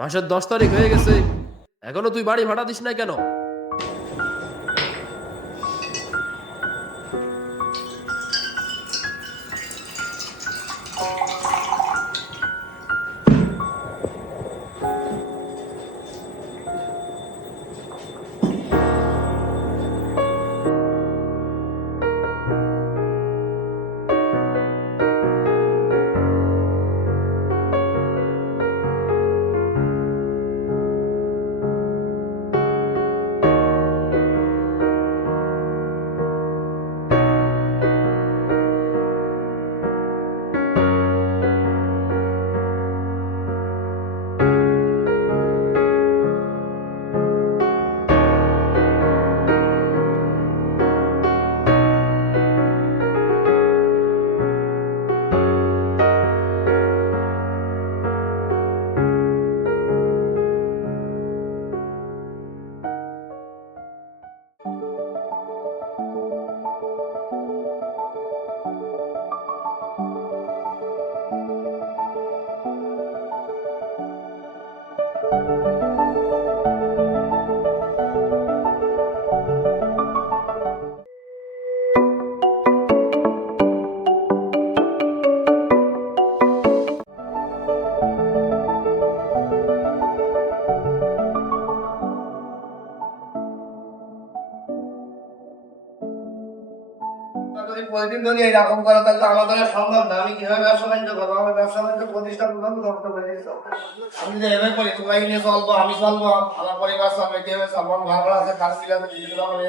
মাসের দশ তারিখ হয়ে গেছে। এখনও তুই বাড়ি ভাড়া দিস না কেন? প্রতিদিন যদি এরকম করা, তাহলে আমাদের সম্ভব না। আমি কীভাবে ব্যবসা বাণিজ্য করব? আমার ব্যবসা বাণিজ্য প্রতিষ্ঠান আমি যদি এভাবে করি, তোমরা নিয়ে চলবো, আমি চলবো, আমার পরিবার চলবে, কেউ চলবো ভালো আছে কাজ মিলে আছে বিভিন্ন রকম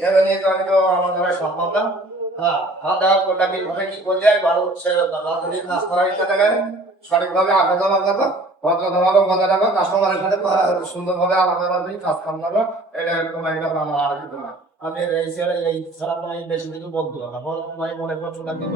এভাবে নিয়ে আমি তো আমার দ্বারা সম্ভব না। হ্যাঁ খাওয়া দাওয়া কোনটা কীভাবে কি করলে ভালো হচ্ছে রাজনীতি করার ইচ্ছা থাকে, সঠিকভাবে আগে দেওয়া যাবে মজা কাস্টমারের সাথে সুন্দরভাবে আলাদা আলাদা কাজ কাম করব, এটা তোমার এটা আমার আর কিছু না আমি এই ছাড়া এই ছাড়া তোমায় বেশি কিছু বলতো না তোমায় মনে করছ না কি?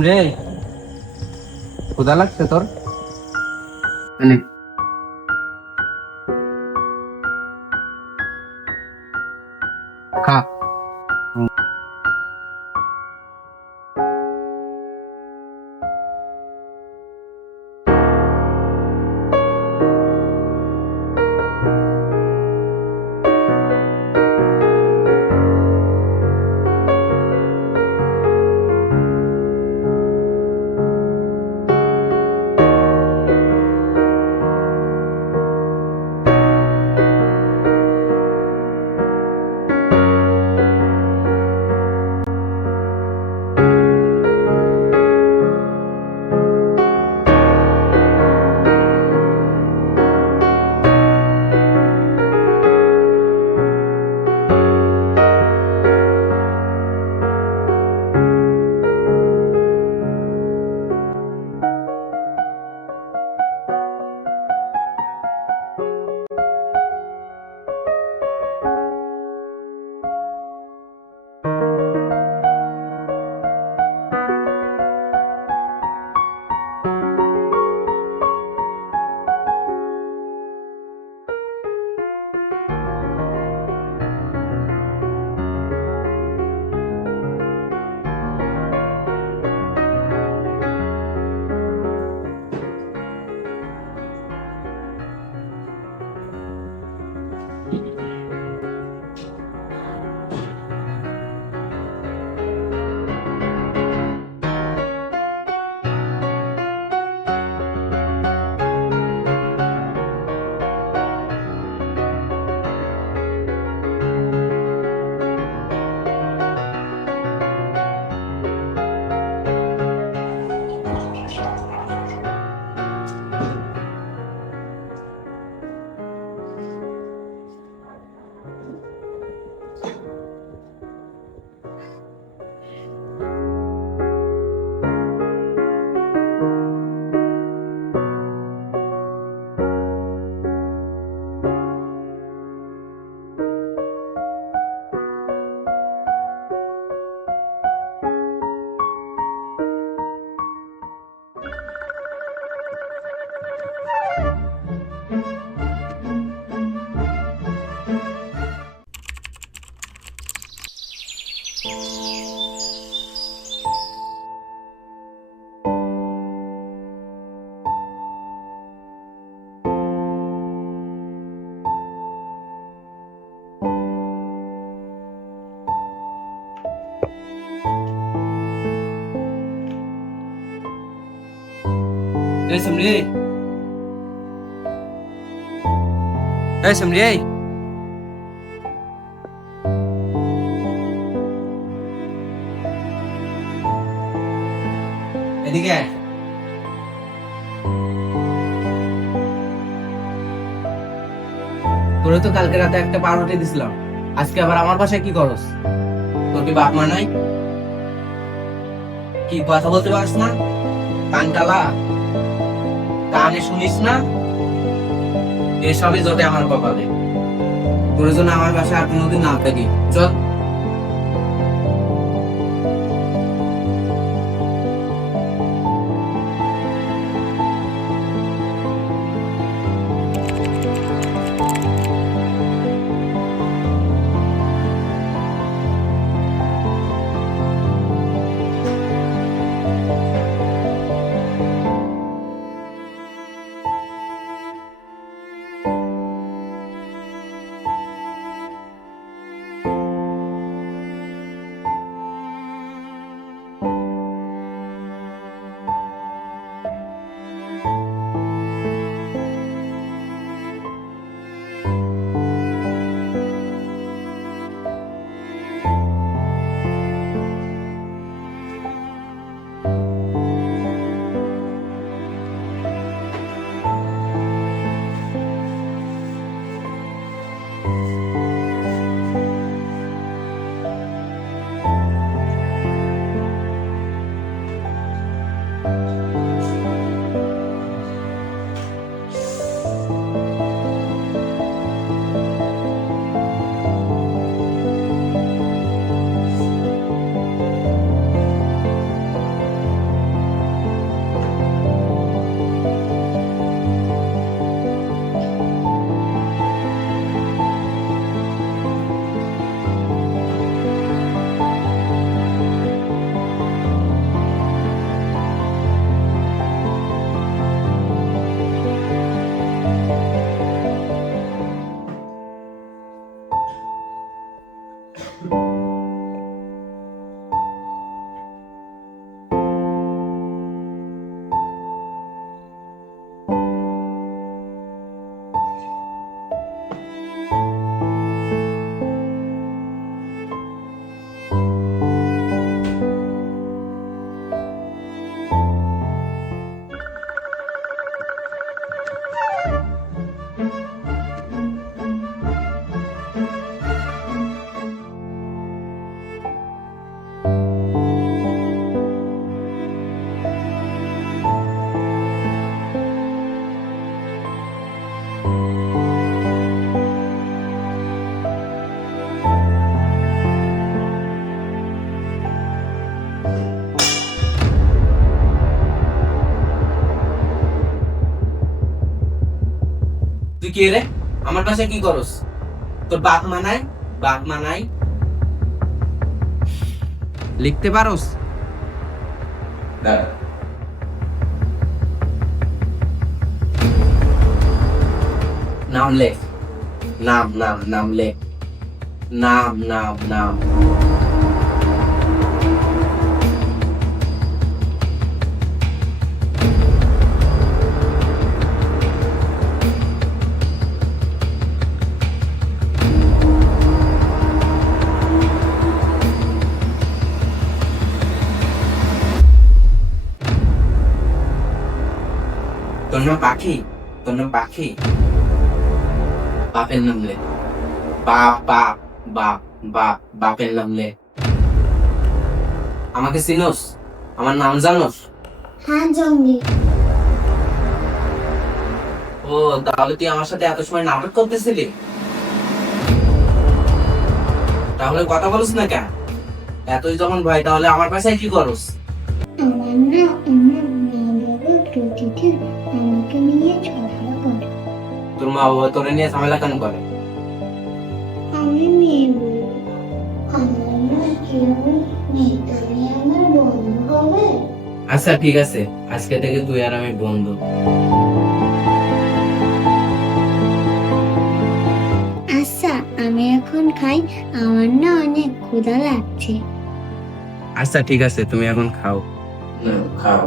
রে। ক্ষুদা লাগছে তোর? এই সামরি এই। সামরি এই। এদিকে। তোরে তো কালকে রাতে একটা পাউরুটি দিছিলাম। আজকে আবার আমার বাসায় কি করস? তোর কি বাপ মা নাই? কি কথা বলতে পারিস না? কান কানে শুনিস না? এসবই যদি আমার কপালে। গুরুজন আমার বাসায় আর কোনোদিন না থাকি। চল কি রে? আমার কি করস? তোর বাপ মানায় বাপ মানায় লিখতে পারোস? নাম লেখ। নাম নাম নাম লেখ। নাম নাম নাম। তোর নাম পাখি তোর নাম পাখি বাপের নাম লে বাপ বাপ বাপ বাপ বাপের নাম লে আমাকে চিনোস আমার নাম জানোস হ্যাঁ ও তাহলে তুই আমার সাথে এত সময় নাটক করতেছিলি তাহলে কথা বলিস না কেন এতই যখন ভয় তাহলে আমার বাসায় কি করস আমার না আমার প্রতিদিন নিয়ে ঝগড়া করে। তোর মা বাবা তোরে নিয়ে ঝামেলা কেন করে? আমি মেয়ে বলি। আমার না কেউ নেই তুমি আমার বন্ধু হবে? আচ্ছা ঠিক আছে। আজকে থেকে তুই আর আমি বন্ধু। আচ্ছা আমি এখন খাই। আমার না অনেক ক্ষুধা লাগছে। আচ্ছা ঠিক আছে। তুমি এখন খাও। খাও।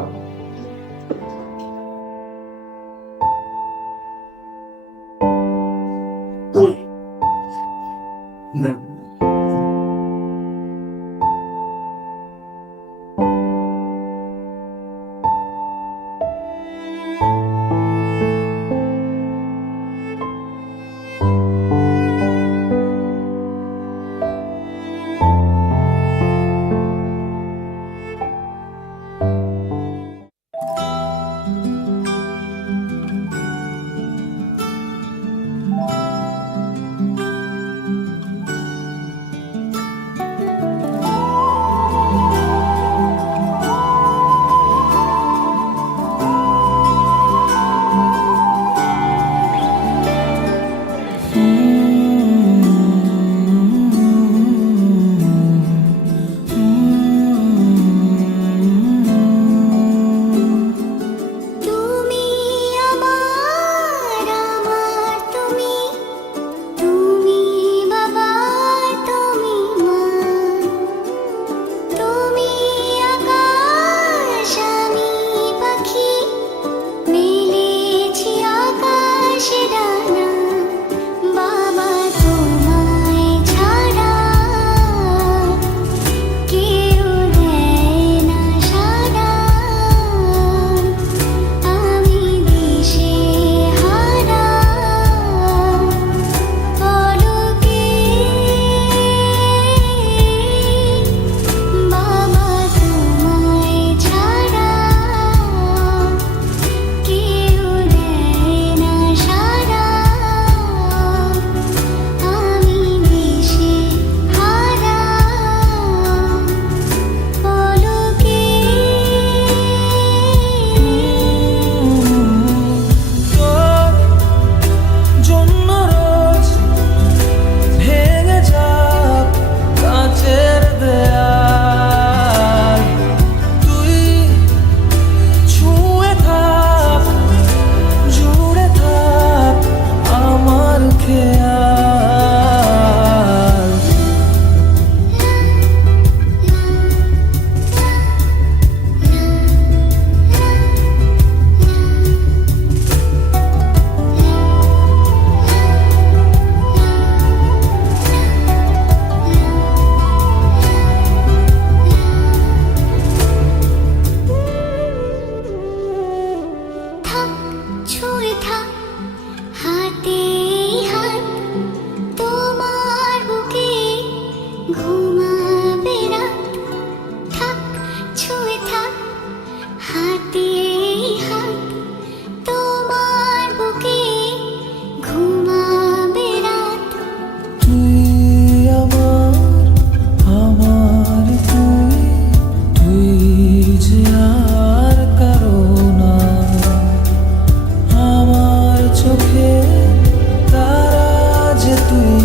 tu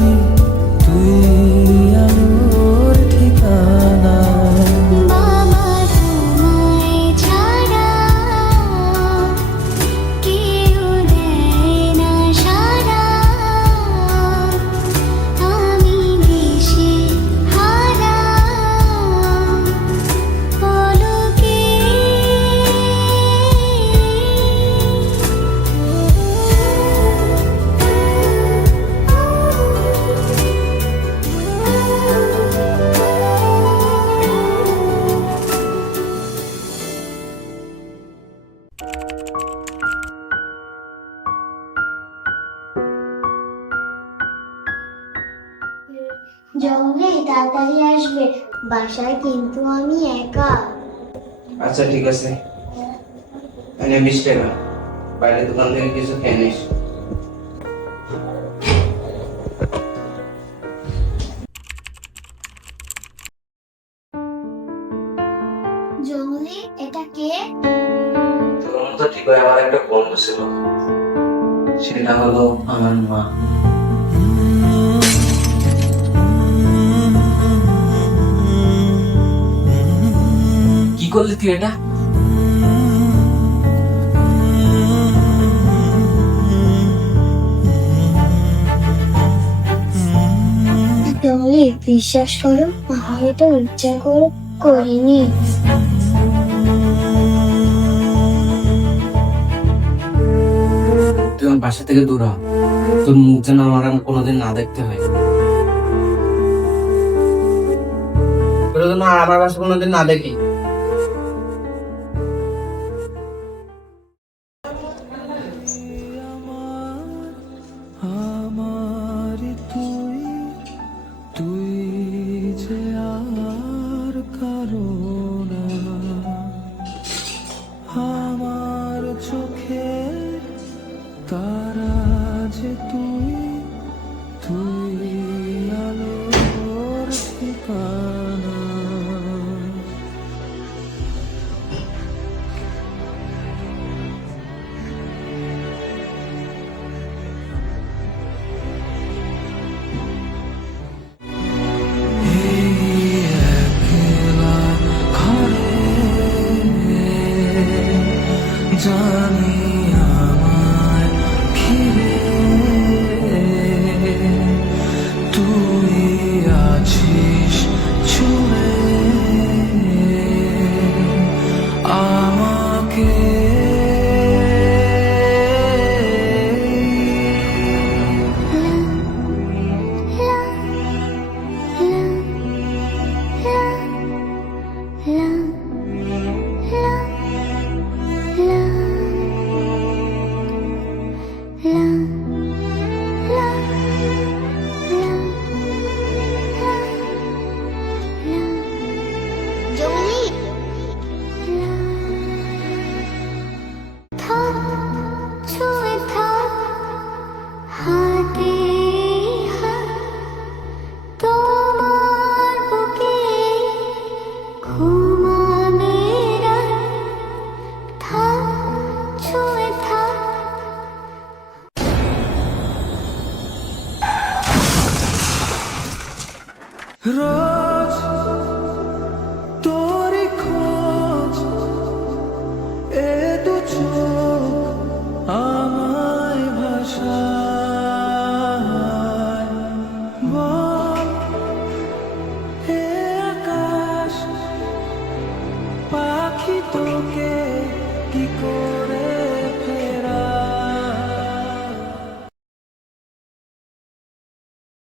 বাসায় কিন্তু আমি একা। আচ্ছা ঠিক আছে। এনে বিশ টাকা। বাইরের দোকান থেকে কিছু খেয়ে নিস। জঙ্গলি এটা কে? তোর মতো ঠিক হয় আমার একটা বন্ধু ছিল। সেটা হলো আমার মা। করলি তুই এটা? জঙ্গলি বিশ্বাস করো এটা ইচ্ছা করে করিনি তুই আমার বাসা থেকে দূর হ। তোর মুখ যেন আমার আর কোনোদিন না দেখতে হয়। তোর আমার বাসা কোনোদিন না দেখি। Grow